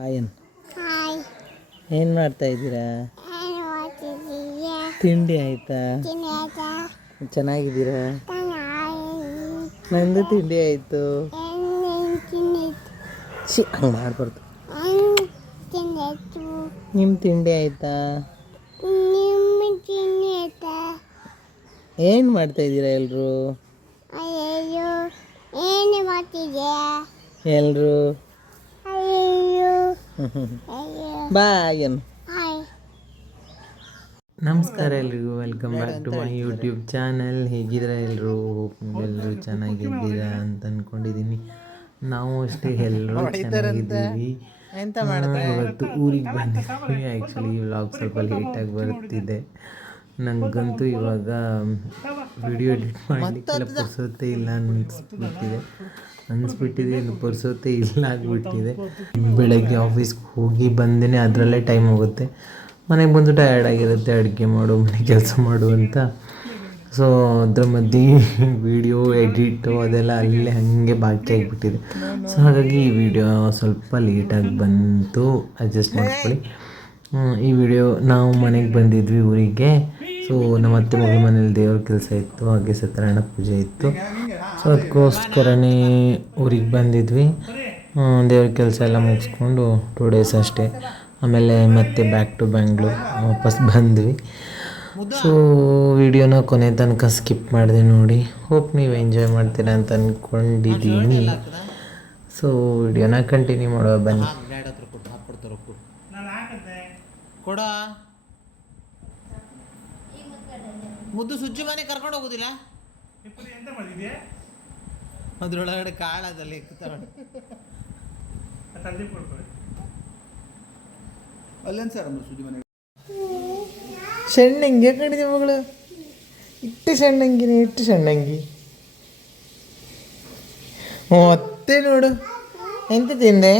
ಹಾಯನ್ hi ಏನು ಮಾಡ್ತಾ ಇದ್ದೀರಾ? ಏನು ಮಾಡ್ತಿದ್ದೀಯಾ? ತಿಂಡಿ ಆಯ್ತಾ? ತಿಂಡಿ ಆಯ್ತಾ? ಚೆನ್ನಾಗಿದ್ದೀರಾ? ಚೆನ್ನಾಗಿ. ನಂದು ತಿಂಡಿ ಆಯಿತು. ಏನು ತಿಂಡಿ? ಹಂಗೆ ಮಾಡಬಾರ್ದು. ತಿಂಡಿ ಆಯ್ತು. ನಿಮ್ಮ ತಿಂಡಿ ಆಯಿತಾ? ನಿಮ್ಮ ತಿಂಡಿ ಆಯ್ತಾ? ಏನು ಮಾಡ್ತಾ ಇದ್ದೀರಾ ಎಲ್ಲರೂ? ಅಯ್ಯಯ್ಯೋ ಏನು ಮಾಡ್ತಿದ್ಯಾ? ಎಲ್ಲರೂ ಅಯ್ಯಯ್ಯೋ ಅಯ್ಯೋ ಬಾಯನ್. ಹಾಯ್. ನಮಸ್ಕಾರ ಎಲ್ರಿಗೂ, welcome back to my YouTube channel. ಹೇಗಿದ್ದೀರಾ ಎಲ್ಲರೂ? ಎಲ್ಲರೂ ಚೆನ್ನಾಗಿದ್ದೀರಾ ಅಂತ ಅಂದ್ಕೊಂಡಿದ್ದೀನಿ. ನಾವು ಅಷ್ಟೇ ಎಲ್ಲರೂ ಚೆನ್ನಾಗಿದ್ದೀವಿ. ಇವತ್ತು ಊರಿಗೆ ಬಂದಿದ್ದೀವಿ. ಆ್ಯಕ್ಚುಲಿ ಈ ವ್ಲಾಗ್ ಸ್ವಲ್ಪ ಲೇಟಾಗಿ ಬರ್ತಿದೆ. ನನಗಂತೂ ಇವಾಗ ವಿಡಿಯೋ ಎಡಿಟ್ ಮಾಡಲಿಕ್ಕೆಲ್ಲ ಪುರ್ಸೊತ್ತೇ ಇಲ್ಲ ಅನಿಸ್ಬಿಟ್ಟಿದೆ. ಪುರ್ಸೊತ್ತೇ ಇಲ್ಲ ಆಗಿಬಿಟ್ಟಿದೆ. ಬೆಳಗ್ಗೆ ಆಫೀಸ್ಗೆ ಹೋಗಿ ಬಂದೇ ಅದರಲ್ಲೇ ಟೈಮ್ ಹೋಗುತ್ತೆ. ಮನೆಗೆ ಬಂದು ಟಯರ್ಡ್ ಆಗಿರುತ್ತೆ, ಅಡುಗೆ ಮಾಡು, ಮನೆ ಕೆಲಸ ಮಾಡು ಅಂತ. ಸೊ ಅದ್ರ ಮಧ್ಯೆ ವಿಡಿಯೋ ಎಡಿಟು ಅದೆಲ್ಲ ಅಲ್ಲೇ ಹಾಗೆ ಬಾಕಿ ಆಗಿಬಿಟ್ಟಿದೆ. ಸೊ ಹಾಗಾಗಿ ಈ ವಿಡಿಯೋ ಸ್ವಲ್ಪ ಲೇಟಾಗಿ ಬಂತು, ಅಡ್ಜಸ್ಟ್ ಮಾಡ್ಕೊಳ್ಳಿ. ಈ ವಿಡಿಯೋ ನಾವು ಮನೆಗೆ ಬಂದಿದ್ವಿ ಊರಿಗೆ. ಸೊ ನಮ್ಮ ಅತ್ತೆ ಮಗಳ ಮನೇಲಿ ದೇವ್ರ ಕೆಲಸ ಇತ್ತು, ಹಾಗೆ ಸತ್ಯನಾರಾಯಣ ಪೂಜೆ ಇತ್ತು. ಸೊ ಅದಕ್ಕೋಸ್ಕರನೇ ಊರಿಗೆ ಬಂದಿದ್ವಿ. ದೇವ್ರ ಕೆಲಸ ಎಲ್ಲ ಮುಗಿಸ್ಕೊಂಡು 2 ಡೇಸ್ ಅಷ್ಟೇ. ಆಮೇಲೆ ಮತ್ತೆ ಬ್ಯಾಕ್ ಟು ಬ್ಯಾಂಗ್ಳೂರ್ ವಾಪಸ್ ಬಂದ್ವಿ. ಸೊ ವಿಡಿಯೋನ ಕೊನೆ ತನಕ ಸ್ಕಿಪ್ ಮಾಡಿದೆ ನೋಡಿ. ಹೋಪ್ ನೀವು ಎಂಜಾಯ್ ಮಾಡ್ತೀರಾ ಅಂತ ಅಂದ್ಕೊಂಡಿದ್ದೀನಿ. ಸೊ ವಿಡಿಯೋನ ಕಂಟಿನ್ಯೂ ಮಾಡುವ ಬನ್ನಿ. ಕೊಡ ಮುದ್ದು ಸುಜ್ಜು ಮನೆ ಕರ್ಕೊಂಡು ಹೋಗುದಿಲ್ಲ. ಅದ್ರೊಳಗಡೆ ಕಾಳದಲ್ಲಿ ಸಣ್ಣಂಗಿ ಕಡಿದೆ ಮಗಳು. ಇಟ್ಟು ಸಣ್ಣಂಗಿ ಮತ್ತೆ ನೋಡು. ಎಂತ ತಿಂದೆ?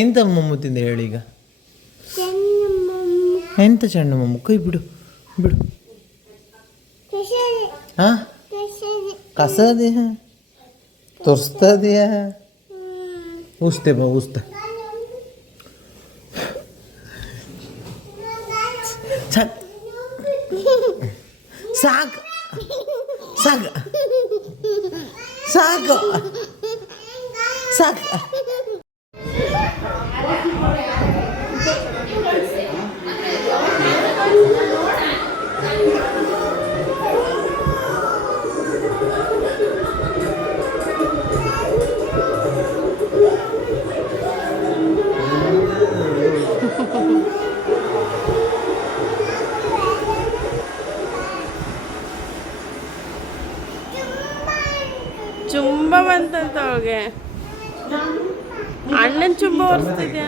ಎಂತ ಮಮ್ಮು ತಿಂದೆ ಹೇಳೀಗ? ಎಂತ ಸಣ್ಣ ಮಮ್ಮು? ಕೈ ಬಿಡು ಹಾಂ. ಕಸದೆಯ ತೋರಿಸ್ತದೆಯಾ? ಉಸ್ತೆ ಬಾ ಉಸ್ತ. ಸಾಕು ಸಾಕು ಸಾಕು ಸಾಕು. ಚುಂಬ ಬಂತಂತ ಅವಳಿಗೆ. ಅಣ್ಣನ ಚುಂಬ ಒರೆಸ್ತಿದ್ಯಾ?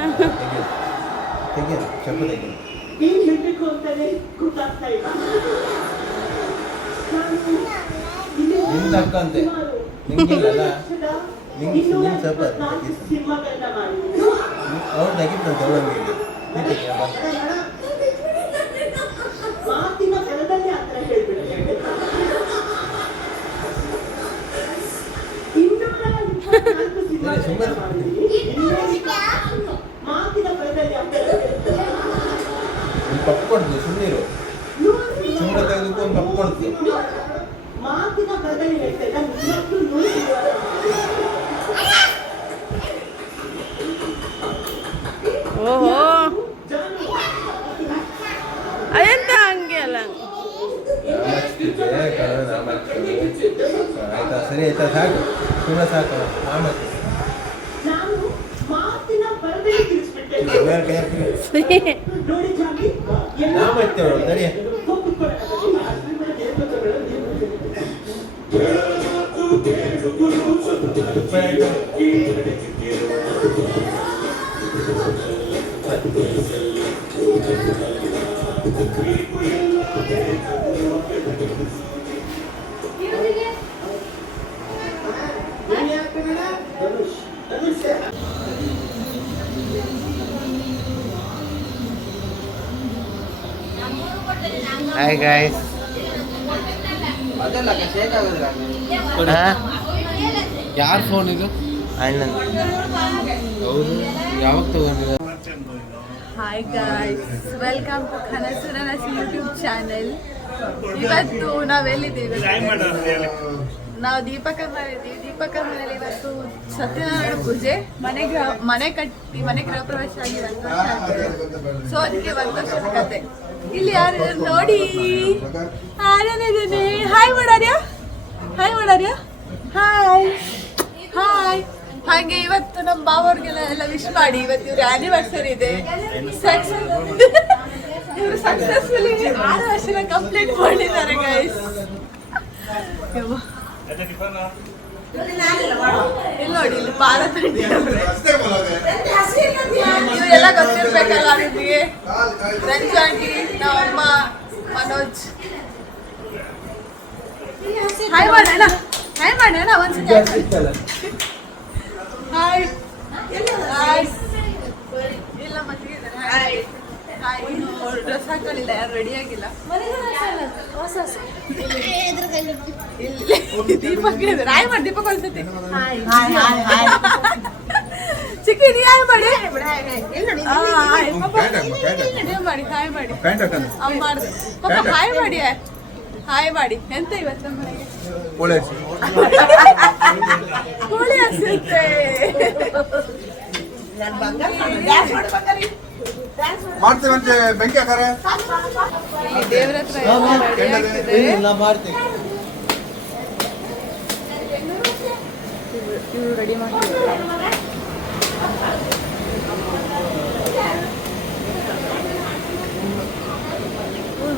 ಕಪ್ಪು ಕೊಡ್ತು ಸುಮ್ಮನಿರು. ಸುಮ್ಮನೆ ತೆಗೆದುಕೊಂಡು ಕಪ್ಪು ಕೊಡ್ತು. ಓಹೋ ಅದೆಂತ ಹಂಗೆ ಅಲ್ಲ. ಆಯ್ತಾ? ಸರಿ ಆಯ್ತಾ? ಸಾಕು ಸುಮ್ಮನೆ ಸಾಕು. ಆಮೇಲೆ ತಡಿ. Hi guys. ಅದೆಲ್ಲ ಶೇಕ್ ಆಗೋದಿಲ್ಲ. ಹಾಂ ಯಾರ ಫೋನ್ ಇದು? ಅಣ್ಣ ಅವರು ಯಾವಾಗ ತಗೊಂಡಿದ್ದಾರೆ? ಹಾಯ್ ಗಾಯ್ಸ್, ವೆಲ್ಕಮ್ ಟು ಕನಸು ಯೂಟ್ಯೂಬ್ ಚಾನೆಲ್. ಇವತ್ತು ನಾವೆಲ್ಲಿದ್ದೀವಿ? ನಾವು ದೀಪಕರ ಮನೇಲಿ ಇವತ್ತು ಸತ್ಯನಾರಾಯಣ ಪೂಜೆ, ಮನೆ ಕಟ್ಟಿ ಮನೆ ಗೃಹ ಪ್ರವೇಶ ಆಗಿ 1 ವರ್ಷ ಆಗಿದೆ. ಸೊ ಅದಕ್ಕೆ 1 ವರ್ಷದ ಕತೆ. ಇಲ್ಲಿ ಯಾರು ನೋಡಿ, ಆರ್ಯನಿದ್ದಾನೆ. ಹಾಯ್ ಮಾಡಾರ್ಯ, ಹಾಯ್ ಮಾಡಾರ್ಯ, ಹಾಯ್ ಹಾಯ್. ಹಾಗೆ ಇವತ್ತು ನಮ್ಮ ಬಾವವ್ರಿಗೆಲ್ಲ ವಿಶ್ ಮಾಡಿ. ಇವತ್ತು ಇವ್ರ ಆನಿವರ್ಸರಿ ಇದೆ. ಇವರು ಸಕ್ಸಸ್ಫುಲಿ 6 ವರ್ಷನ ಕಂಪ್ಲೀಟ್ ಮಾಡಿದ್ದಾರೆ ಗೈಸ್. ಇಲ್ಲಿ ನೋಡಿ, ಇಲ್ಲಿ ಭಾರತ ಇವರೆಲ್ಲ ಗೊತ್ತಿರ್ಬೇಕಲ್ಲ ನಿಮಗೆ. ರಂಜು ಆಂಟಿ, ನಮ್ಮಮ್ಮ, ಮನೋಜ್. ಹಾಯ್ ಮಾಡೋಣ, ಹಾಯ್ ಮಾಡೋಣ ಒಂದ್ಸತಿ. Hi hi. ಇಲ್ಲ ಮತ್ತೆ ಹಾಯ್ ಹಾಯ್. ಡ್ರೆಸ್ ಹಾಕೊಳ್ಳಿಲ್ಲ, ಯಾರು ರೆಡಿ ಆಗಿಲ್ಲ. ದೀಪಕ್ ಹಾಯ್ ಮಾಡಿ, ದೀಪಕ್ ಒಂದ್ಸತಿ ಚಿಕ್ಕಿ ನೀ ಹಾಯ್ ಮಾಡಿ. ನೀವು ಮಾಡಿ, ಹಾಯ್ ಮಾಡಿ. ಅವ್ನು ಮಾಡಿದೆ ಪಾಪ. ಹಾಯ್ ಮಾಡಿ, ಹಾಯ್ ಮಾಡಿ. ಎಂತ ಇವತ್ತು ನಮ್ಮ ಮನೆಗೆ ಕೋಳಿ ಹಸಿರುತ್ತೆ. ಮಾಡ್ತೀವಂತೆ ಬೆಂಕಿ ಹಾಕಾರೆ ಇಲ್ಲಿ ದೇವ್ರ ಹತ್ರ ರೆಡಿ ಆಗ್ತಿದ್ದಾರೆ. ಮಾಡ್ತೀನಿ. ಇವ್ರು ರೆಡಿ ಮಾಡ್ತಿದ್ದಾರೆ.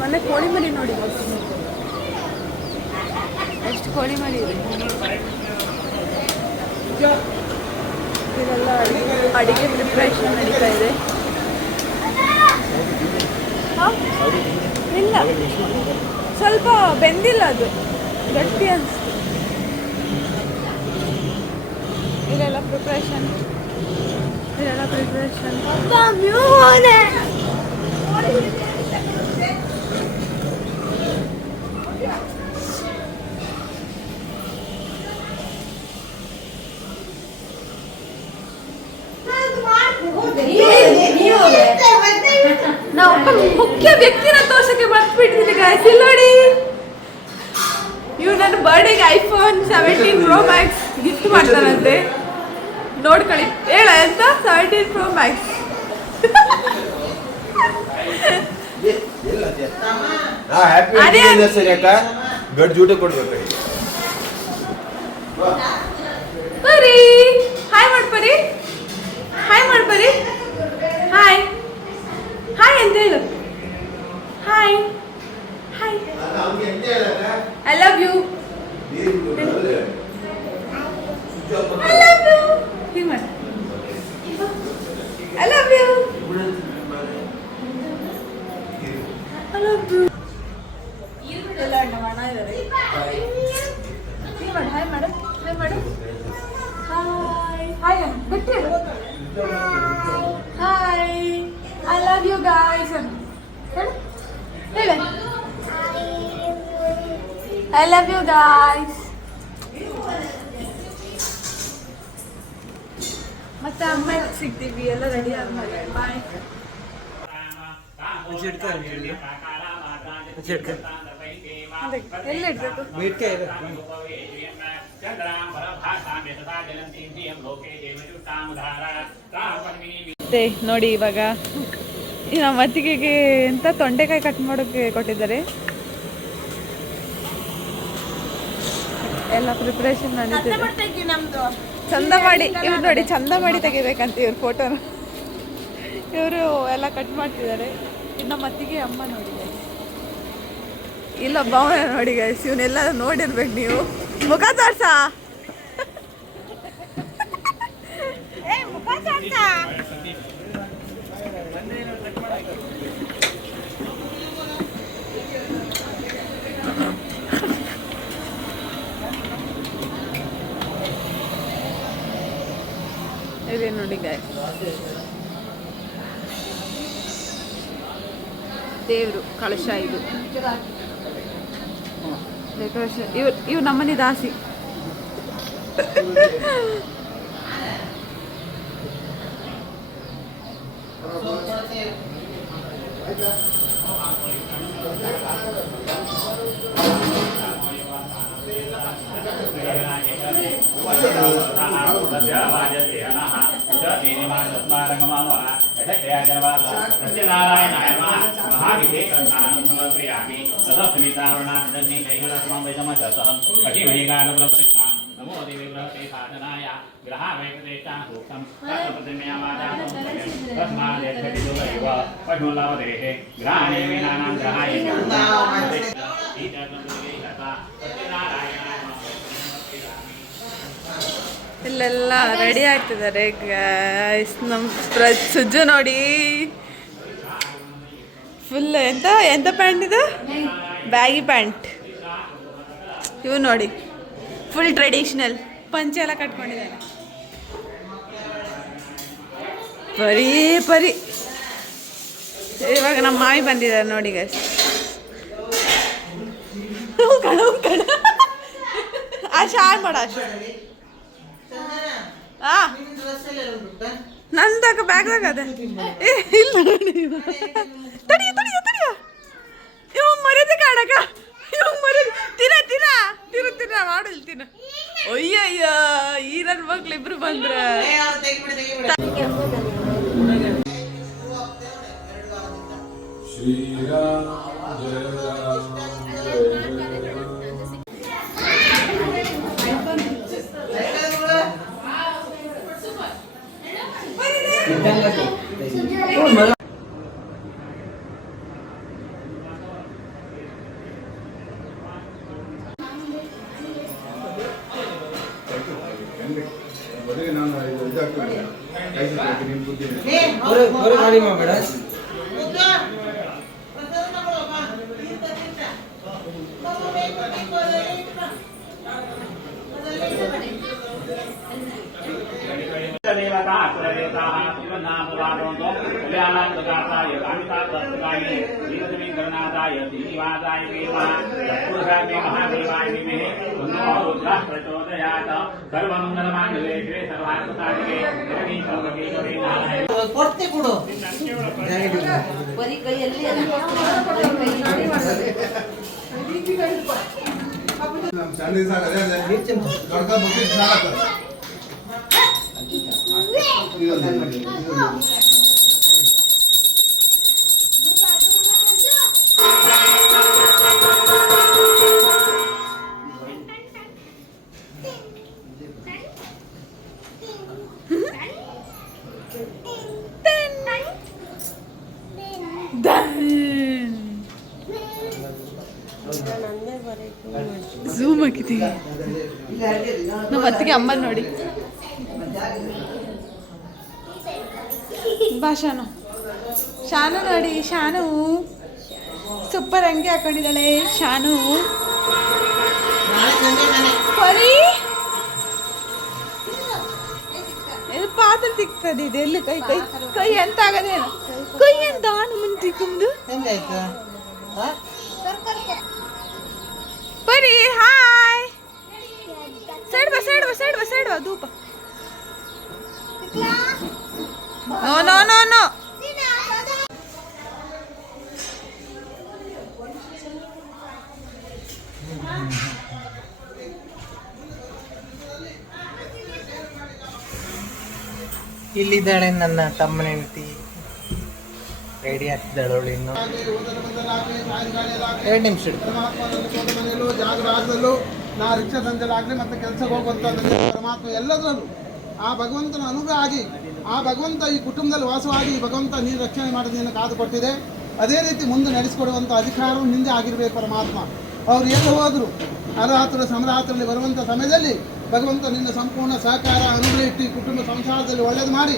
ಮೊನ್ನೆ ಕೋಳಿ ಮರಿ ನೋಡಿ, ಎಷ್ಟು ಕೋಳಿ ಮರಿ ಇದೆ. ಇದೆಲ್ಲ ಅಡಿಗೆ ಪ್ರಿಪ್ರೇಷನ್ ನಡೀತಾ ಇದೆ. ಇಲ್ಲ, ಸ್ವಲ್ಪ ಬೆಂದಿಲ್ಲ, ಅದು ಗಟ್ಟಿ ಅನಿಸ್ತು. ಇದೆಲ್ಲ ಪ್ರಿಪ್ರೇಷನ್. ನಾವು ಮುಖ್ಯ ವ್ಯಕ್ತಿನ ತೋರ್ಸಕ್ಕೆ ಬರ್ತ್ಬಿಟ್ಟಿದ್ದೀನಿ ಗಾಯ್ಸ್. ಇಲ್ಲಿ ನೋಡಿ, ಇವ್ರು ನನ್ನ ಬರ್ಡೇಗೆ ಐಫೋನ್ 17 Pro Max ಗಿಫ್ಟ್ ಮಾಡ್ತಾರಂತೆ. ನೋಡ್ಕೊಳ್ಳಿ. ಹೇಳ ಎಂತ 17 Pro Max. ಹ್ಯಾಪಿ ಆನಿವರ್ಸರಿ ಅಕ್ಕ. ಗಡ್ ಜೂಟ ಕೊಡ್ಬೇಕು. ಬರೀ ಹಾಯ್ ಮಾಡ್ಬರಿ, ಹಾಯ್ ಮಾಡ್ಬರಿ. ಹಾಯ್ ಹಾಯ್ ಅಂತ ಹೇಳು. Hi hi. I love you. I love you. ಹೀಗೆ ಮಾಡಿ. I love you. I love you. ಎಲ್ಲ ಅಣ್ಣ ಇದ್ದಾರೆ. ಹೀಗೆ ಮಾಡಿ, ಹಾಯ್ ಮಾಡು, ಹಾಯ್ ಮಾಡು. ಹಾಯ್ ಹಾಯ್ ಗಟ್ಟಿ ಹೇಳು. Hi, I love you guys. ಹೇಳು, ಐ ಲವ್ ಯು ಗಾಯ್ಸ್. ಮತ್ತೆ ಅಮ್ಮ ಸಿಗ್ತೀವಿ. ಎಲ್ಲ ರೆಡಿ ಆದ್ಮೇಲೆ ಬಾಯ್. ಎಲ್ಲಿ ಇಡ್ಬೇಕು? ಮತ್ತೆ ನೋಡಿ, ಇವಾಗ ನಮ್ಮ ಅತ್ತಿಗೆಗೆ ಅಂತ ತೊಂಡೆಕಾಯಿ ಕಟ್ ಮಾಡೋಕೆ ಕೊಟ್ಟಿದ್ದಾರೆ. ಎಲ್ಲ ಪ್ರಿಪ್ರೇಷನ್ ನಡೀತಿದೆ. ಚಂದ ಮಾಡಿ, ಇವ್ರು ನೋಡಿ ಚಂದ ಮಾಡಿ ತೆಗಿಬೇಕಂತ ಇವ್ರ ಫೋಟೋನ. ಇವರು ಎಲ್ಲ ಕಟ್ ಮಾಡ್ತಿದ್ದಾರೆ. ಇನ್ನು ನಮ್ಮ ಅತ್ತಿಗೆ ಅಮ್ಮ ನೋಡಿ, ಇಲ್ಲ ಭಾವನೆ ನೋಡಿ ಗೈಸ್. ಇವನ್ನೆಲ್ಲ ನೋಡಿರ್ಬೇಕು ನೀವು. ಮುಖ ತೋರ್ಸ, ಮುಖ ತೋರ್ಸ. ಇದೆ ನೋಡಿ ಗೈಸ್, ದೇವರು ಕಳಶ. ಇದು ಡೆಕೋರೇಷನ್. ಇವ್ ನಮ್ಮನೆ ದಾಸಿ. नमो देवी बृहते साधनाय ग्रहा वैकटेशां सूक्तं तस्मादेव पशुलवदेः ग्रहाणे वीणानां ग्रहाय ಇಲ್ಲೆಲ್ಲ ರೆಡಿ ಆಗ್ತಿದ್ದಾರೆ ಗೈಸ್. ನಮ್ಮ ಸುಜ್ಜು ನೋಡಿ ಫುಲ್ ಎಂತ ಪ್ಯಾಂಟ್ ಇದು, ಬ್ಯಾಗಿ ಪ್ಯಾಂಟ್. ಇವು ನೋಡಿ ಫುಲ್ ಟ್ರೆಡಿಷ್ನಲ್ ಪಂಚೆ ಎಲ್ಲ ಕಟ್ಕೊಂಡಿದ್ದಾನೆ. ಪರಿ ಇವಾಗ ನಮ್ಮ ಮಾವಿ ಬಂದಿದ್ದಾರೆ ನೋಡಿ ಗೈಸ್. ಆಶಾ ಆಡ್ ಮಾಡ ಆಶಾ. ನಂದಾಗ ಬ್ಯಾಗ್ದಾಗ ಅದ ಇಲ್ಲ ತಡಿಯ ತಡಿಯ ತಡಿಯ. ಇವ ಮರ್ಯಾದೆ ಕಾಡಕ, ಇವ ಮರ್ಯಾದೆ ತಿನ್ನ ಮಾಡಲ್ ತಿನ್ನ. ಅಯ್ಯಯ್ಯ ಈ ನನ್ನ ಮಕ್ಳು ಇಬ್ರು ಬಂದ್ರ. देवता कुलदेवताः सुवर्णामवादोन्तो कल्याणान्तकाताय कामितार्थकाय दीर्घविघ्ननाथाय श्रीनिवासाय देवः तत्पुरुषाय महादेवाय विद्महे तन्नो रुद्रः प्रचोदयात् सर्वमङ्गलमाङ्गल्ये शिवे सर्वार्थसाधिके शरण्ये त्र्यम्बके गौरी नारायणे ಕೊಡ್ತಿ ಕೊಡು ಬರೀ ಕೈಯಲ್ಲಿ ಝೂಮ್ ಹಾಕಿದ್ದೀವಿ. ನಮ್ಮ ಅತ್ತಿಗೆ ಅಮ್ಮ ನೋಡಿ ಬಾ ಶಾನು. ಶಾನು ನೋಡಿ, ಶಾನು ಸೂಪರ್ ಅಂಗಿ ಹಾಕೊಂಡಿದ್ದಾಳೆ ಶಾನು. ಪರಿ ಇದು ಪಾತ್ರ ತಿಕ್ತದೆ ಇದು. ಎಲ್ಲಿ ಕೈ ಕೈ ಕೈ ಎಂತ ಆಗದೇನು, ಕೈ ಎಂತ ಮುಂದೆ ತಿಕ್ಕುಮ್ದು. ಹೆಂಗಾಯ್ತು? ಪರಿ ಹಾಯ್. ಸೈಡ್ ಬಾ ಧೂಪ. No no no no. ಇಲ್ಲಿದ್ದಾಳೆ ನನ್ನ ತಮ್ಮನ ಹೆಂಡತಿ. ರೆಡಿ ಆಗ್ತಿದ್ದಾಳೆ ಅವಳು. ಇನ್ನು 2 ನಿಮಿಷ ಮನೆಯಲ್ಲೂ ಜಾಗರಾಗದಲ್ಲೂ ನಾ ರಿಕ್ಷಾ ದಂಧೆಲಾಗಲಿ ಮತ್ತು ಕೆಲಸಕ್ಕೆ ಹೋಗುವಂಥದ್ದಲ್ಲಿ ಪರಮಾತ್ಮ ಎಲ್ಲದರಲ್ಲೂ ಆ ಭಗವಂತನ ಅನುಗ್ರಹ ಆಗಿ ಆ ಭಗವಂತ ಈ ಕುಟುಂಬದಲ್ಲಿ ವಾಸವಾಗಿ ಭಗವಂತ ನೀನು ರಕ್ಷಣೆ ಮಾಡೋದು ನಿನ್ನ ಕಾದು ಕೊಟ್ಟಿದೆ. ಅದೇ ರೀತಿ ಮುಂದೆ ನಡೆಸಿಕೊಡುವಂಥ ಅಧಿಕಾರವು ನಿಂದೆ ಆಗಿರಬೇಕು ಪರಮಾತ್ಮ. ಅವರು ಎಲ್ಲಿ ಹೋದರು ಅರಾತ್ರ ಸಮರಾತ್ರಲ್ಲಿ ಬರುವಂಥ ಸಮಯದಲ್ಲಿ ಭಗವಂತ ನಿನ್ನ ಸಂಪೂರ್ಣ ಸಹಕಾರ ಅನುಗ್ರಹ ಇಟ್ಟು ಈ ಕುಟುಂಬ ಸಂಸಾರದಲ್ಲಿ ಒಳ್ಳೇದು ಮಾಡಿ,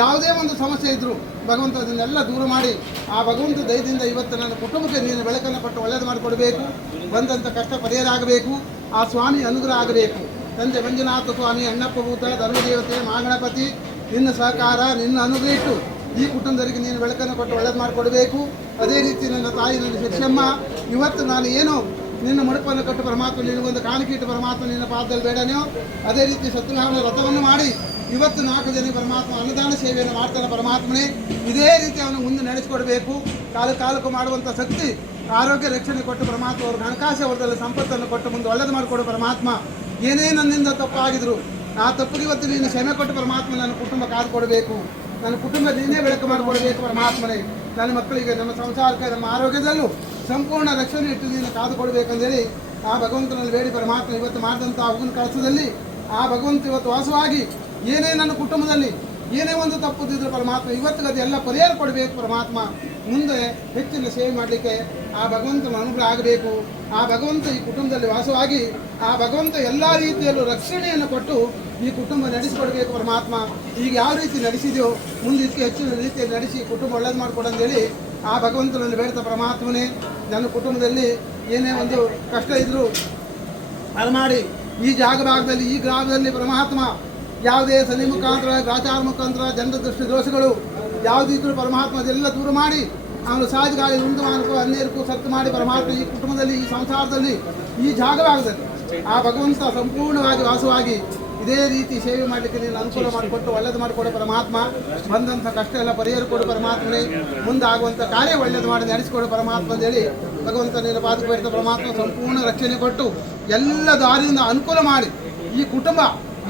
ಯಾವುದೇ ಒಂದು ಸಮಸ್ಯೆ ಇದ್ದರೂ ಭಗವಂತ ಅದನ್ನೆಲ್ಲ ದೂರ ಮಾಡಿ ಆ ಭಗವಂತ ದಯದಿಂದ ಇವತ್ತು ನನ್ನ ಕುಟುಂಬಕ್ಕೆ ನೀನು ಬೆಳಕನ್ನು ಕೊಟ್ಟು ಒಳ್ಳೇದು ಮಾಡಿಕೊಡಬೇಕು. ಬಂದಂಥ ಕಷ್ಟ ಪರಿಹಾರ ಆಗಬೇಕು. ಆ ಸ್ವಾಮಿ ಅನುಗ್ರಹ ಆಗಬೇಕು. ತಂದೆ ಮಂಜುನಾಥ ಸ್ವಾಮಿ, ಅಣ್ಣಪ್ಪ ಭೂತ, ಧರ್ಮದೇವತೆ, ಮಹಾಗಣಪತಿ ನಿನ್ನ ಸಹಕಾರ ನಿನ್ನ ಅನುಗ್ರಹ ಇಟ್ಟು ಈ ಕುಟುಂಬದವರಿಗೆ ನೀನು ಬೆಳಕನ್ನು ಕೊಟ್ಟು ಒಳ್ಳೇದು ಮಾಡಿಕೊಡಬೇಕು. ಅದೇ ರೀತಿ ನನ್ನ ತಾಯಿ ನನ್ನ ಶಿಕ್ಷಮ್ಮ, ಇವತ್ತು ನಾನು ಏನೋ ನಿನ್ನ ಮುಡುಪನ್ನು ಕೊಟ್ಟು ಪರಮಾತ್ಮ ನಿನಗೊಂದು ಕಾಣಿಕೆ ಇಟ್ಟು ಪರಮಾತ್ಮ ನಿನ್ನ ಪಾದದಲ್ಲಿ ಬೇಡನೆಯೋ ಅದೇ ರೀತಿ ಸತ್ಯನಾರಾಯಣ ವ್ರತವನ್ನು ಮಾಡಿ ಇವತ್ತು 4 ಜನ ಪರಮಾತ್ಮ ಅನ್ನದಾನ ಸೇವೆಯನ್ನು ಮಾಡ್ತಾನೆ ಪರಮಾತ್ಮನೇ. ಇದೇ ರೀತಿ ಅವನು ಮುಂದೆ ನಡೆಸಿಕೊಡಬೇಕು. ಕಾಲಕ್ಕೂ ಮಾಡುವಂಥ ಶಕ್ತಿ, ಆರೋಗ್ಯ ರಕ್ಷಣೆ ಕೊಟ್ಟು ಪರಮಾತ್ಮ ಅವ್ರಿಗೆ ಹಣಕಾಸು ವರ್ಗದಲ್ಲಿ ಸಂಪತ್ತನ್ನು ಕೊಟ್ಟು ಮುಂದೆ ಒಳ್ಳೇದು ಮಾಡಿಕೊಡು ಪರಮಾತ್ಮ. ಏನೇ ನನ್ನಿಂದ ತಪ್ಪಾಗಿದ್ರು ಆ ತಪ್ಪಿಗೆ ಇವತ್ತು ನೀನು ಕ್ಷಮೆ ಕೊಟ್ಟು ಪರಮಾತ್ಮ ನನ್ನ ಕುಟುಂಬ ಕಾದು ಕೊಡಬೇಕು. ನನ್ನ ಕುಟುಂಬ ನೀನೇ ಬೆಳಕು ಮಾಡಿಕೊಡಬೇಕು ಪರಮಾತ್ಮನೇ. ನನ್ನ ಮಕ್ಕಳಿಗೆ, ನಮ್ಮ ಸಂಸಾರಕ್ಕೆ, ನಮ್ಮ ಆರೋಗ್ಯದಲ್ಲೂ ಸಂಪೂರ್ಣ ರಕ್ಷಣೆ ಇಟ್ಟು ನೀನು ಕಾದು ಕೊಡಬೇಕಂದೇಳಿ ಆ ಭಗವಂತನಲ್ಲಿ ಬೇಡಿ ಪರಮಾತ್ಮ ಇವತ್ತು ಮಾಡಿದಂಥ ಹೂವಿನ ಕಳಸದಲ್ಲಿ ಆ ಭಗವಂತ ಇವತ್ತು ವಾಸವಾಗಿ ಏನೇ ನನ್ನ ಕುಟುಂಬದಲ್ಲಿ ಏನೇ ಒಂದು ತಪ್ಪುದಿದ್ರು ಪರಮಾತ್ಮ ಇವತ್ತಿಗೆ ಅದೆಲ್ಲ ಪರಿಹಾರ ಕೊಡಬೇಕು ಪರಮಾತ್ಮ. ಮುಂದೆ ಹೆಚ್ಚಿನ ಸೇವೆ ಮಾಡಲಿಕ್ಕೆ ಆ ಭಗವಂತನ ಅನುಗ್ರಹ ಆಗಬೇಕು. ಆ ಭಗವಂತ ಈ ಕುಟುಂಬದಲ್ಲಿ ವಾಸವಾಗಿ ಆ ಭಗವಂತ ಎಲ್ಲ ರೀತಿಯಲ್ಲೂ ರಕ್ಷಣೆಯನ್ನು ಕೊಟ್ಟು ಈ ಕುಟುಂಬ ನಡೆಸಿಕೊಡಬೇಕು ಪರಮಾತ್ಮ. ಈಗ ಯಾವ ರೀತಿ ನಡೆಸಿದೆಯೋ ಮುಂದೆ ಇದಕ್ಕೆ ಹೆಚ್ಚಿನ ರೀತಿಯಲ್ಲಿ ನಡೆಸಿ ಕುಟುಂಬ ಒಳ್ಳೇದು ಮಾಡಿಕೊಡಂದೇಳಿ ಆ ಭಗವಂತನಲ್ಲಿ ಬೇಡ್ತಾ ಪರಮಾತ್ಮನೇ, ನನ್ನ ಕುಟುಂಬದಲ್ಲಿ ಏನೇ ಒಂದು ಕಷ್ಟ ಇದ್ದರೂ ಅದು ಮಾಡಿ ಈ ಭಾಗದಲ್ಲಿ ಈ ಗ್ರಾಮದಲ್ಲಿ ಪರಮಾತ್ಮ ಯಾವುದೇ ಸನಿ ಮುಖಾಂತರ, ಗ್ರಾಚಾರ ಮುಖಾಂತರ, ಜನರ ದೃಷ್ಟಿ ದೋಷಗಳು ಯಾವುದಿದ್ರೂ ಪರಮಾತ್ಮ ಅದೆಲ್ಲ ದೂರ ಮಾಡಿ ಅವನು ಸಹಜ ಗಾಳಿ ಉಂದುಮಾನಕ್ಕೂ ಅನ್ಯರಿಗೂ ಸತ್ತು ಮಾಡಿ ಪರಮಾತ್ಮ ಈ ಕುಟುಂಬದಲ್ಲಿ, ಈ ಸಂಸಾರದಲ್ಲಿ, ಈ ಭಾಗದಲ್ಲಿ ಆ ಭಗವಂತ ಸಂಪೂರ್ಣವಾಗಿ ವಾಸವಾಗಿ ಇದೇ ರೀತಿ ಸೇವೆ ಮಾಡಲಿಕ್ಕೆ ನೀನು ಅನುಕೂಲ ಮಾಡಿಕೊಟ್ಟು ಒಳ್ಳೇದು ಮಾಡಿಕೊಡು ಪರಮಾತ್ಮ. ಬಂದಂಥ ಕಷ್ಟ ಎಲ್ಲ ಪರಿಹಾರ ಕೊಡು ಪರಮಾತ್ಮನೇ. ಮುಂದಾಗುವಂಥ ಕಾರ್ಯ ಒಳ್ಳೇದು ಮಾಡಿ ನಡೆಸಿಕೊಡು ಪರಮಾತ್ಮ ಅಂತೇಳಿ ಭಗವಂತ ನೀನು ಪಾದಕ್ಕೆ ಬೇಡ್ತಾ ಪರಮಾತ್ಮ ಸಂಪೂರ್ಣ ರಕ್ಷಣೆ ಕೊಟ್ಟು ಎಲ್ಲ ದಾರಿಯಿಂದ ಅನುಕೂಲ ಮಾಡಿ ಈ ಕುಟುಂಬ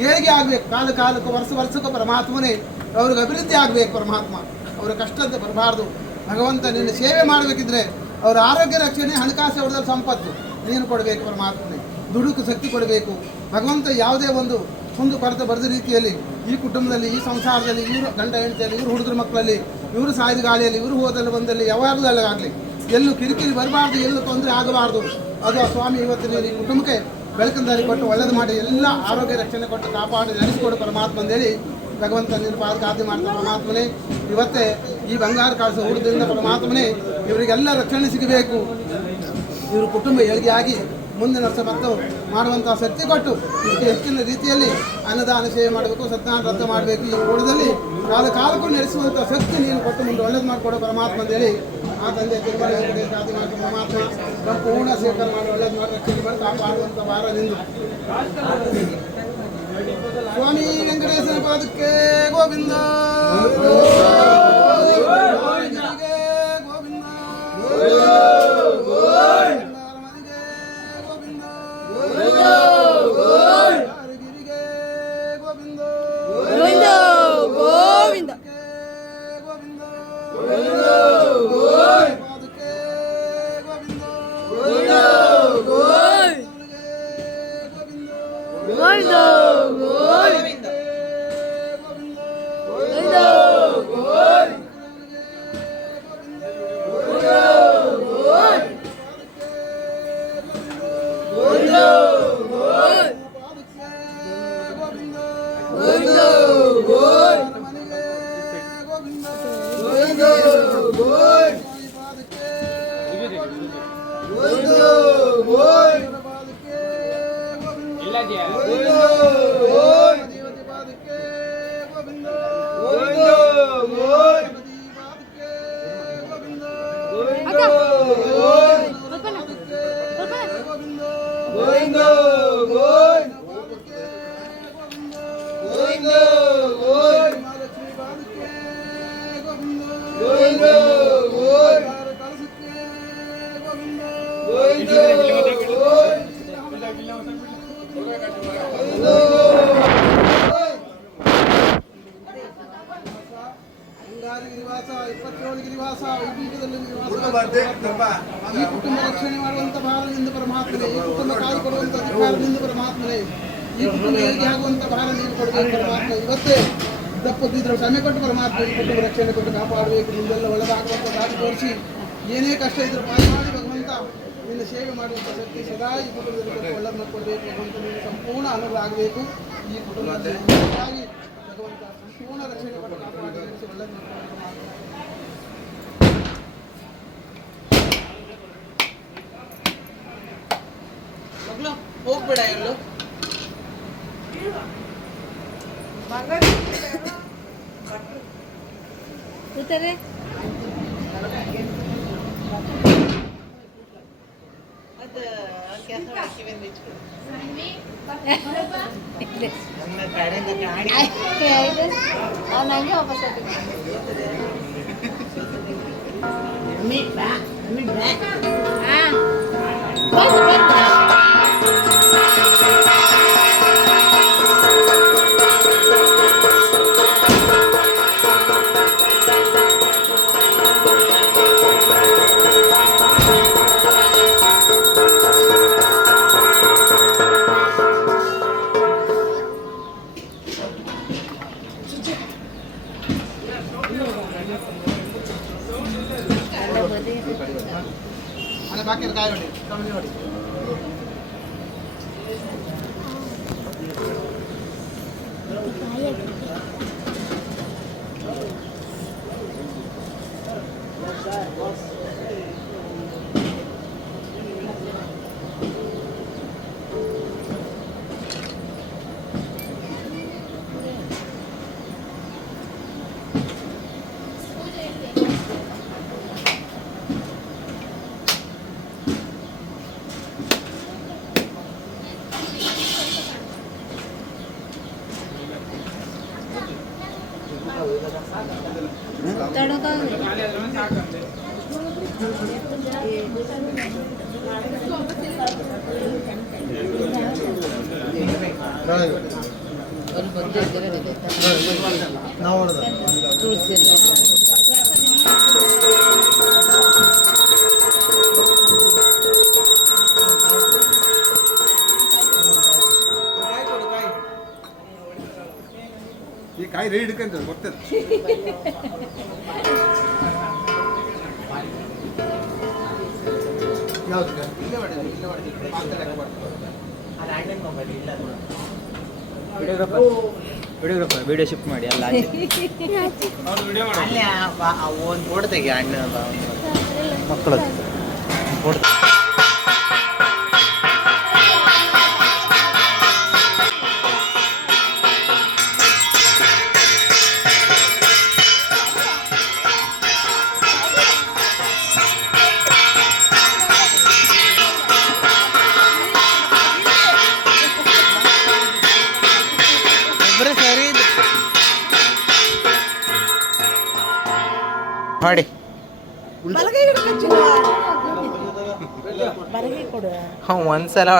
ಏಳಿಗೆ ಆಗಬೇಕು. ಕಾಲಕ್ಕೂ ವರ್ಷಕ್ಕೂ ಪರಮಾತ್ಮನೇ ಅವ್ರಿಗೆ ಅಭಿವೃದ್ಧಿ ಆಗಬೇಕು ಪರಮಾತ್ಮ. ಅವರ ಕಷ್ಟ ಅಂತ ಬರಬಾರ್ದು ಭಗವಂತ. ನಿನ್ನ ಸೇವೆ ಮಾಡಬೇಕಿದ್ರೆ ಅವರ ಆರೋಗ್ಯ ರಕ್ಷಣೆ, ಹಣಕಾಸು ಹೊಡೆದಲ್ಲಿ ಸಂಪತ್ತು ನೀನು ಕೊಡಬೇಕು ಪರಮಾತ್ಮನೇ. ದುಡುಕು ಶಕ್ತಿ ಕೊಡಬೇಕು ಭಗವಂತ. ಯಾವುದೇ ಒಂದು ಕೊರತೆ ಬರೆದ ರೀತಿಯಲ್ಲಿ ಈ ಕುಟುಂಬದಲ್ಲಿ, ಈ ಸಂಸಾರದಲ್ಲಿ, ಇವರು ಗಂಡ ಹೆಂಡತಿಯಲ್ಲಿ, ಇವರು ಹುಡುಗರ ಮಕ್ಕಳಲ್ಲಿ, ಇವರು ಸಾಯ್ದ ಗಾಳಿಯಲ್ಲಿ, ಇವರು ಹೋದಲ್ಲಿ ಬಂದಲ್ಲಿ ಯಾವಾಗಲೂ ಎಲ್ಲೂ ಕಿರಿಕಿರಿ ಬರಬಾರ್ದು, ಎಲ್ಲೂ ತೊಂದರೆ ಆಗಬಾರ್ದು. ಅದು ಆ ಸ್ವಾಮಿ ಇವತ್ತು ನೀನು ಈ ಕುಟುಂಬಕ್ಕೆ ಬೆಳಕಿನ ದಾರಿ ಕೊಟ್ಟು ಒಳ್ಳೇದು ಮಾಡಿ ಎಲ್ಲ ಆರೋಗ್ಯ ರಕ್ಷಣೆ ಕೊಟ್ಟು ಕಾಪಾಡಿ ನಡೆಸಿಕೊಡು ಪರಮಾತ್ಮ ಅಂತೇಳಿ ಭಗವಂತ ನಿನ್ನ ಪಾದಕಾರ್ಯ ಮಾಡ್ತಾ ಪರಮಾತ್ಮನೇ. ಇವತ್ತೇ ಈ ಬಂಗಾರ ಕಾಸು ಹುಡುಗರಿಂದ ಪರಮಾತ್ಮನೇ ಇವರಿಗೆಲ್ಲ ರಕ್ಷಣೆ ಸಿಗಬೇಕು. ಇವ್ರ ಕುಟುಂಬ ಏಳಿಗೆ ಆಗಿ ಮುಂದಿನ ವರ್ಷ ಮತ್ತು ಮಾಡುವಂಥ ಶಕ್ತಿ ಕೊಟ್ಟು ಇದಕ್ಕೆ ಹೆಚ್ಚಿನ ರೀತಿಯಲ್ಲಿ ಅನ್ನದಾನ ಸೇವೆ ಮಾಡಬೇಕು, ಸತ್ಯನಾರಾಯಣ ವ್ರತ ಮಾಡಬೇಕು. ಈ ಕೂಡದಲ್ಲಿ ಕಾಲಕ್ಕೂ ನಡೆಸುವಂಥ ಶಕ್ತಿ ನೀನು ಕೊಟ್ಟು ಮುಂದೆ ಒಳ್ಳೇದು ಮಾಡಿಕೊಡೋ ಪರಮಾತ್ಮ ಅಂತೇಳಿ ಆ ತಂದೆ ತಿರುಮಲ ವೆಂಕಟೇಶ ಮಾಡಿ ಪರಮಾತ್ಮ ಸಂಪೂರ್ಣ ಸೇವಕರು ಮಾಡಿ ಒಳ್ಳೇದು ಮಾಡಿ ರಕ್ಷಣೆ ಮಾಡಿ ಕಾಪಾಡುವಂಥ ಭಾರ ನಿಂದು. ಸ್ವಾಮಿ ವೆಂಕಟೇಶನ ಪಾದಕ್ಕೆ ಗೋವಿಂದ, ಈ ಕುಟುಂಬ ರಕ್ಷಣೆ ಮಾಡುವಂತ ಭಾರದಿಂದ ಪರಮಾತ್ಮನೇ, ಈ ಕುಟುಂಬ ಕಾದು ಕೊಡುವಂತ ಅಧಿಕಾರದಿಂದ ಪರಮಾತ್ಮನೇ, ಈ ಕುಟುಂಬ ಏಳಿಗೆ ಆಗುವಂತ ಭಾರ ನೀನು ಕೊಡಬೇಕು ಪರಮಾತ್ಮ. ಇವತ್ತೇ ತಪ್ಪದಿದ್ರು ಕ್ಷಮೆ ಕೊಟ್ಟು ಪರಮಾತ್ಮ ಈ ಕುಟುಂಬ ರಕ್ಷಣೆ ಕೊಟ್ಟು ಕಾಪಾಡಬೇಕು. ನಿಮ್ಮೆಲ್ಲ ಒಳ್ಳೆದಾಗುವಂತ ದಾರಿ ತೋರಿಸಿ ಏನೇ ಕಷ್ಟ ಇದ್ರು ಪಾಲು ಮಾಡಿ ಭಗವಂತ ನಿನ್ನ ಸೇವೆ ಮಾಡುವಂಥ ಶಕ್ತಿ ಸದಾ ಈ ಕುಟುಂಬದಲ್ಲಿ ಒಳ್ಳೆದು ಮಾಡಿಕೊಡ್ಬೇಕು. ಭಗವಂತ ನಿನ್ನ ಸಂಪೂರ್ಣ ಅನುಗ್ರಹ ಆಗಬೇಕು. ಈ ಕುಟುಂಬದಲ್ಲಿ ಭಗವಂತ ಸಂಪೂರ್ಣ ರಕ್ಷಣೆ ಕೊಟ್ಟು ಕಾಪಾಡಿ ನಡೆಸಿ ಒಳ್ಳೆದು ಮಾಡಿಕೊಡ್ಬೇಕು. ಹೋಗ್ಬೇಡ ಎಲ್ಲೂ ಕೂತಾರೆ. ಅದು ನನ್ನ ಕಡೆಯಿಂದ ಗಾಡಿ ನಂಗೆ ವಾಪಸ್ आणि बाकी काय ನೋಡಿ कमी ನೋಡಿ ನಾವು ಈ ಕಾಯಿ ರೇಟ್ ಹಿಡ್ಕೊಂತ ಗೊತ್ತದ ಯಾವ್ದು ಇಲ್ಲೇ ಮಾಡಿದ್ವಿ ವಿಡಿಯೋಗ್ರಾಫರ್ ವಿಡಿಯೋ ಶಿಫ್ಟ್ ಮಾಡಿ ಅಲ್ಲ ಅಲ್ಲಿ ಒಂದು ಫೋಟೋ ತೆಗಿ ಅಣ್ಣ ಮಕ್ಕಳು ಫೋಟೋ ಮಾಡಿ ಒಂದ್ಸಲ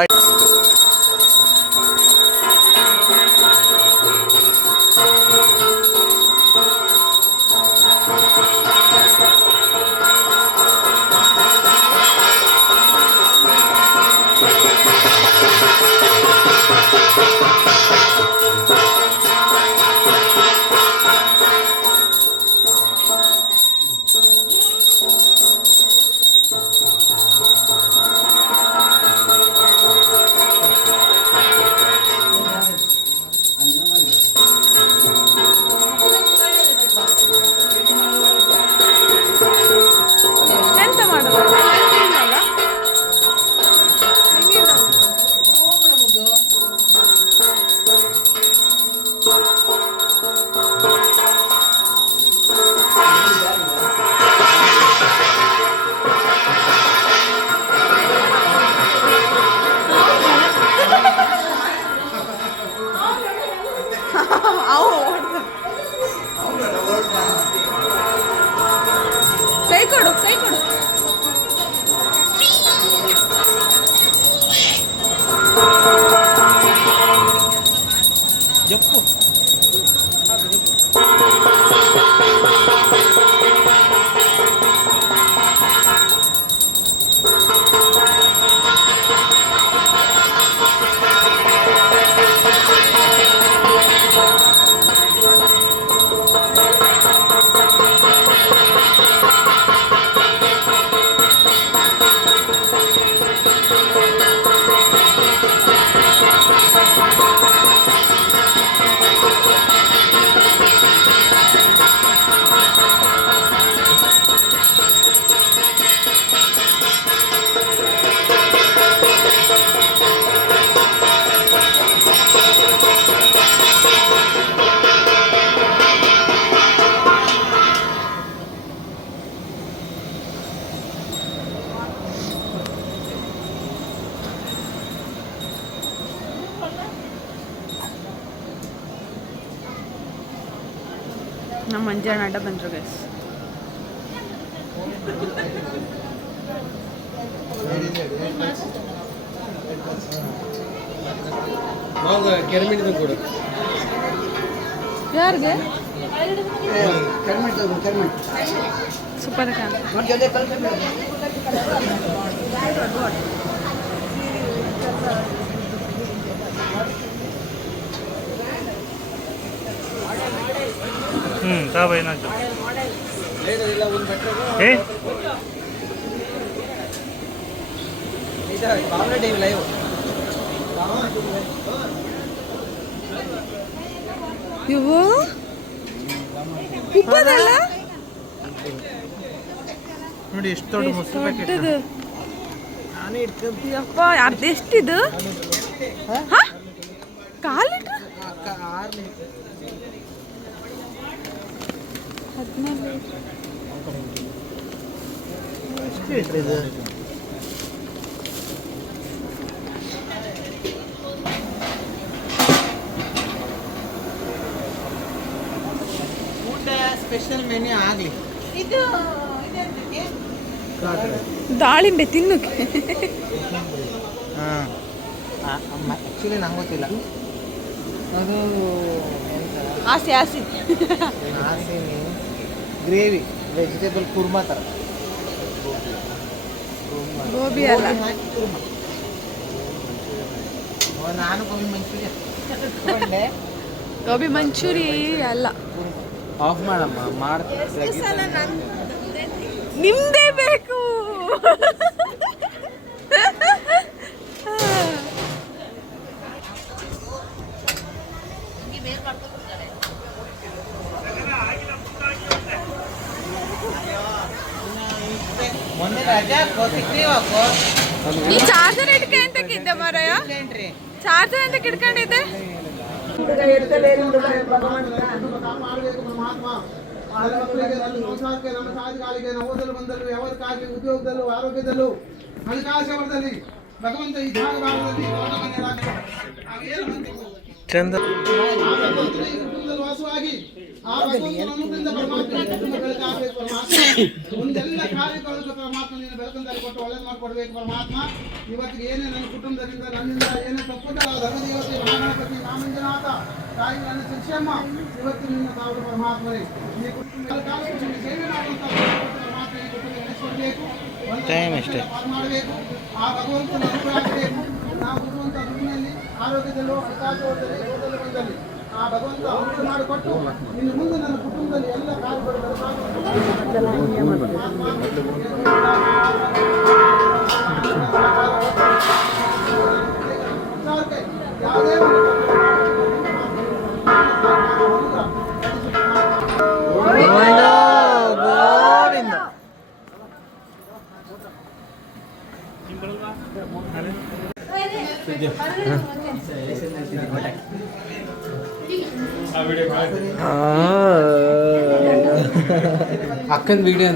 ಜನ ಅಡ್ಡ ಬಂದರು ಗೈಸ್. ಕೆರೆಮಿಡಿದ ಕೂಡ ಯಾರಿಗೆ ಸೂಪರ್ ಇವು ಉಪ್ಪದಲ್ಲ ನೋಡಿ ಎಷ್ಟು ದೊಡ್ಡ ಮೊಸರು ಪ್ಯಾಕೆಟ್. ಯಪ್ಪ ಅದೆಷ್ಟಿದು? ಕಾಲು ಲೀಟ್ರ್ 15 ಎಷ್ಟು ಲೀಟ್ರ್ ಇದು? ಊಟ ಸ್ಪೆಷಲ್ ಮೆನ್ಯೂ ಆಗಲಿ. ಇದು ದಾಳಿಂಬೆ ತಿನ್ನಕ್ಕೆ. ಹಾಂ ಆ್ಯಕ್ಚುಲಿ ನಂಗೆ ಗೊತ್ತಿಲ್ಲ ಅದು ಆಸೆ ಗ್ರೇವಿ ವೆಜಿಟೇಬಲ್ ಕುರ್ಮಾ ಥರ. ಗೋಬಿ ಅಲ್ಲ, ನಾನು ಗೋಬಿ ಮಂಚೂರಿಯನ್ ತಗೊಂಡೆ. ಗೋಬಿ ಮಂಚೂರಿ ಅಲ್ಲ, ಆಫ್ ಮಾಡಮ್ಮ ಮಾಡ್ತಾರೆ. ನಿಮ್ದೇ ಬೇಕು. ಮೊನ್ನೆ ರಜಾ ಸಿಗ್ತೀವಕ್ಕೋ. ಈ ಚಾರ್ಜರ್ ಇಟ್ಕೆ ಅಂತಕ್ಕಿದ್ದೆ ಮಾರಾಯ, ಚಾರ್ಜರ್ ಅಂತ ಇಟ್ಕೊಂಡಿದ್ದೆ. ಸಂಸಾರಕ್ಕೆ ನಮ್ಮ ಸಾಧಿಕಾಲಿಗೆ ಓದಲು ಬಂದಲು ಯಾವದಕ್ಕಾಗಲಿ ಉದ್ಯೋಗದಲ್ಲೂ ಆರೋಗ್ಯದಲ್ಲೂ ಹಣಕಾಸವರದಲ್ಲಿ ಭಗವಂತ ಈ ಭಾಗದಲ್ಲಿ ಚಂದ ಕುಟುಂಬದಲ್ಲಿ ವಾಸವಾಗಿ ಆ ಭಗವಂತನ ಅನುಗ್ರಹದಿಂದ ಪರಮಾತ್ಮ ಕುಟುಂಬ ಬೆಳಕಾಗಬೇಕು. ಪರಮಾತ್ಮ ಒಂದೆಲ್ಲ ಕಾರ್ಯಗಳು ಪರಮಾತ್ಮ ನೀನು ಬೆಳಕಂದಾರಿ ಕೊಟ್ಟು ಒಳ್ಳೇದು ಮಾಡಿಕೊಡ್ಬೇಕು. ಪರಮಾತ್ಮ ಇವತ್ತಿಗೆ ಏನೇ ನನ್ನ ಕುಟುಂಬದಿಂದ ನನ್ನಿಂದ ಏನೇ ತಪ್ಪುದಲ್ಲ ಧರ್ಮದೇವತೆ ಮಹಾಗಣಪತಿ ರಾಮಂಜನಾಥ ತಾಯಿ ನನ್ನ ಶಿಷ್ಯಮ್ಮ ಇವತ್ತು ನಿನ್ನ ತಾವು ಪರಮಾತ್ಮರೇ ಈ ಕುಟುಂಬ ಸೇವೆ ಮಾಡುವಂತ ಪರಮಾತ್ಮ ಈ ಕುಟುಂಬ ನಡೆಸಿಕೊಡ್ಬೇಕು. ಟೈಮ್ ಅಷ್ಟೇ ಮಾಡಬೇಕು. ಆ ಭಗವಂತನ ಅನುಗ್ರಹ ಆಗಬೇಕು. ನಾವು ಇರುವಂತಹ ದುಡ್ಡಿನಲ್ಲಿ ಆರೋಗ್ಯದಲ್ಲೂ ಹಣಕಾಸಲ್ಲಿ ಓದಲು ಬಂದಲ್ಲಿ ಆ ಭಗವಂತ ಅನುಗ್ರಹ ಮಾಡಿಕೊಟ್ಟು ಇನ್ನು ಮುಂದೆ ನನ್ನ ಕುಟುಂಬದಲ್ಲಿ ಎಲ್ಲ ಕಾರ್ಯಗಳು ಯಾವುದೇ ಅಕ್ಕನ ವಿಡಿಯೋ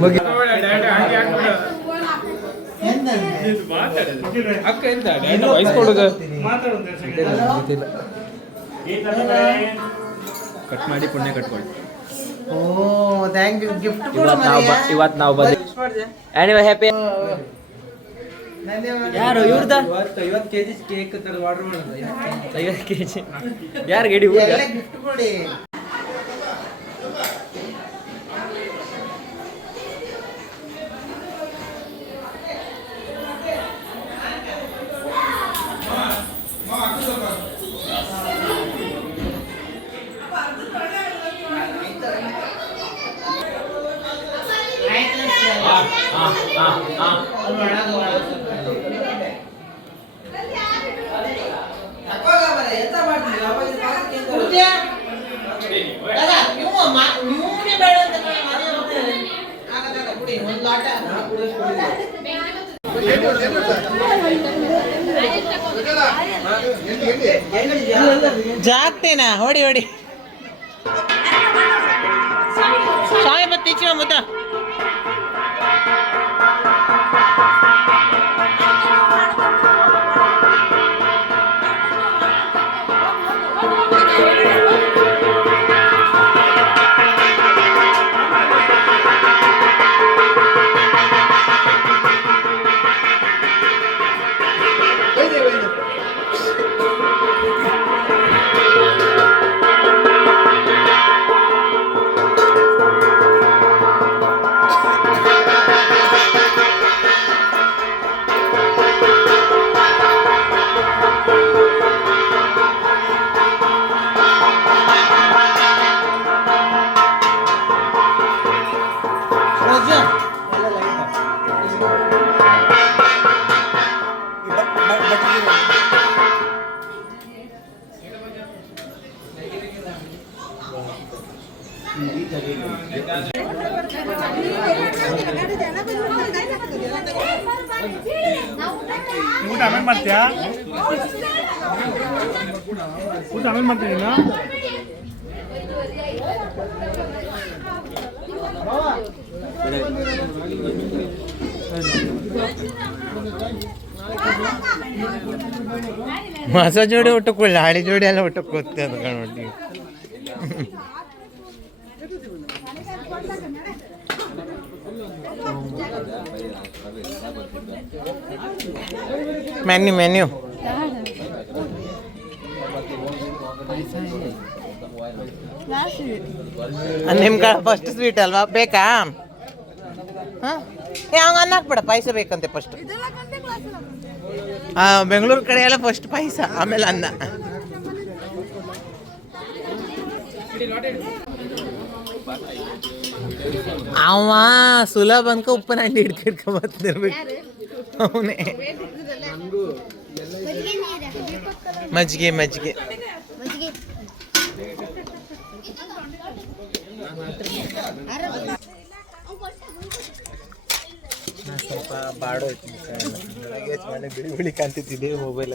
ಅಕ್ಕ ಎಂತ ವಯಸ್ಸು ಕೊಡೋದು ಕಟ್ ಮಾಡಿ ಪುಣ್ಯ ಕಟ್ಕೊಳ್ಳಿ. ಓ ಥ್ಯಾಂಕ್ ಯು. ಗಿಫ್ಟ್ ಇವತ್ತು ನಾವು ಬಂದು ಹ್ಯಾಪಿ ಯಾರು ಇವ್ರದ 50 kg ಕೇಕ್ ಆರ್ಡರ್ ಮಾಡೋದು. 50 kg ಯಾರು ಗೆಡಿ ಗಿಫ್ಟ್ ಕೊಡಿ. ಜಾಗ್ತೇನಾ ಹೊಡಿ ಹೊಡಿ ಸ್ವಾಮಿ ಬತ್ತೀಚಿ ಮುದ್ದ ಊಟ ಆಮೇಲೆ ಮಾಡ್ತೀಯಾ? ಊಟ ಆಮೇಲೆ ಮಾಡ್ತೀನಿ ನೀನು? ಹೊಸ ಜೋಡಿ ಊಟಕ್ಕಿಲ್ಲ, ಹಳಿ ಜೋಡಿ ಎಲ್ಲ ಊಟಕ್ಕೆ ಹೋಗ್ತದೆ ಅದು ನೋಡಿ. ಮೆನ್ಯೂ ಮೆನ್ಯೂ ನಿಮ್ಮ ಕಡೆ ಫಸ್ಟ್ ಸ್ವೀಟ್ ಅಲ್ವಾ, ಬೇಕಾ? ಹಾಂ ಹಂಗೆ ಅನ್ನ ಹಾಕ್ಬೇಡ, ಪಾಯಸ ಬೇಕಂತೆ ಫಸ್ಟ್. ಬೆಂಗಳೂರು ಕಡೆ ಎಲ್ಲ ಫಸ್ಟ್ ಪಾಯಸ, ಆಮೇಲೆ ಅನ್ನ. ಅವ ಸುಲಭ ಅನ್ಕ ಉಪ್ಪನ ಅಂಡಿ ಹಿಡ್ಕೊಂಬತ್ತಿರ್ಬೇಕು ಅವನೇ. ಮಜ್ಜಿಗೆ ಮಜ್ಜಿಗೆ ಸ್ವಲ್ಪ ಬಾಡೋ ಮನೆ ಬಿಳಿ ಬಿಳಿ ಕಾಣ್ತಿದ್ದೆ ಮೊಬೈಲ್.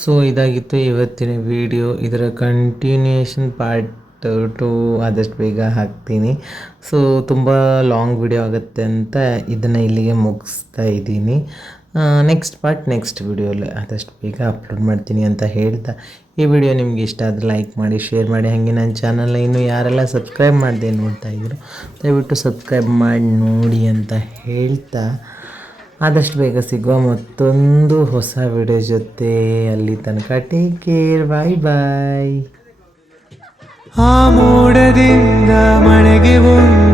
ಸೊ ಇದಾಗಿತ್ತು ಇವತ್ತಿನ ವಿಡಿಯೋ. ಇದರ ಕಂಟಿನ್ಯೂಯೇಷನ್ ಪಾರ್ಟ್ 2 ಆದಷ್ಟು ಬೇಗ ಹಾಕ್ತೀನಿ. ಸೊ ತುಂಬ ಲಾಂಗ್ ವಿಡಿಯೋ ಆಗುತ್ತೆ ಅಂತ ಇದನ್ನು ಇಲ್ಲಿಗೆ ಮುಗಿಸ್ತಾ ಇದ್ದೀನಿ. ನೆಕ್ಸ್ಟ್ ಪಾರ್ಟ್ ನೆಕ್ಸ್ಟ್ ವಿಡಿಯೋಲಿ ಆದಷ್ಟು ಬೇಗ ಅಪ್ಲೋಡ್ ಮಾಡ್ತೀನಿ ಅಂತ ಹೇಳ್ತಾ, ಈ ವಿಡಿಯೋ ನಿಮ್ಗೆ ಇಷ್ಟ ಆದರೆ ಲೈಕ್ ಮಾಡಿ, ಶೇರ್ ಮಾಡಿ. ಹಾಗೆ ನನ್ನ ಚಾನಲ್ನ ಇನ್ನೂ ಯಾರೆಲ್ಲ ಸಬ್ಸ್ಕ್ರೈಬ್ ಮಾಡದೆ ನೋಡ್ತಾ ಇದ್ರು ದಯವಿಟ್ಟು ಸಬ್ಸ್ಕ್ರೈಬ್ ಮಾಡಿ ನೋಡಿ ಅಂತ ಹೇಳ್ತಾ, ಆದಷ್ಟು ಬೇಗ ಸಿಗುವ ಮತ್ತೊಂದು ಹೊಸ ವಿಡಿಯೋ ಜೊತೆ. ಅಲ್ಲಿ ತನಕ ಟೇಕ್ ಕೇರ್, ಬಾಯ್ ಬಾಯ್. ಆ ಮೋಡದಿಂದ ಮಳೆಗೆ ಒಂದು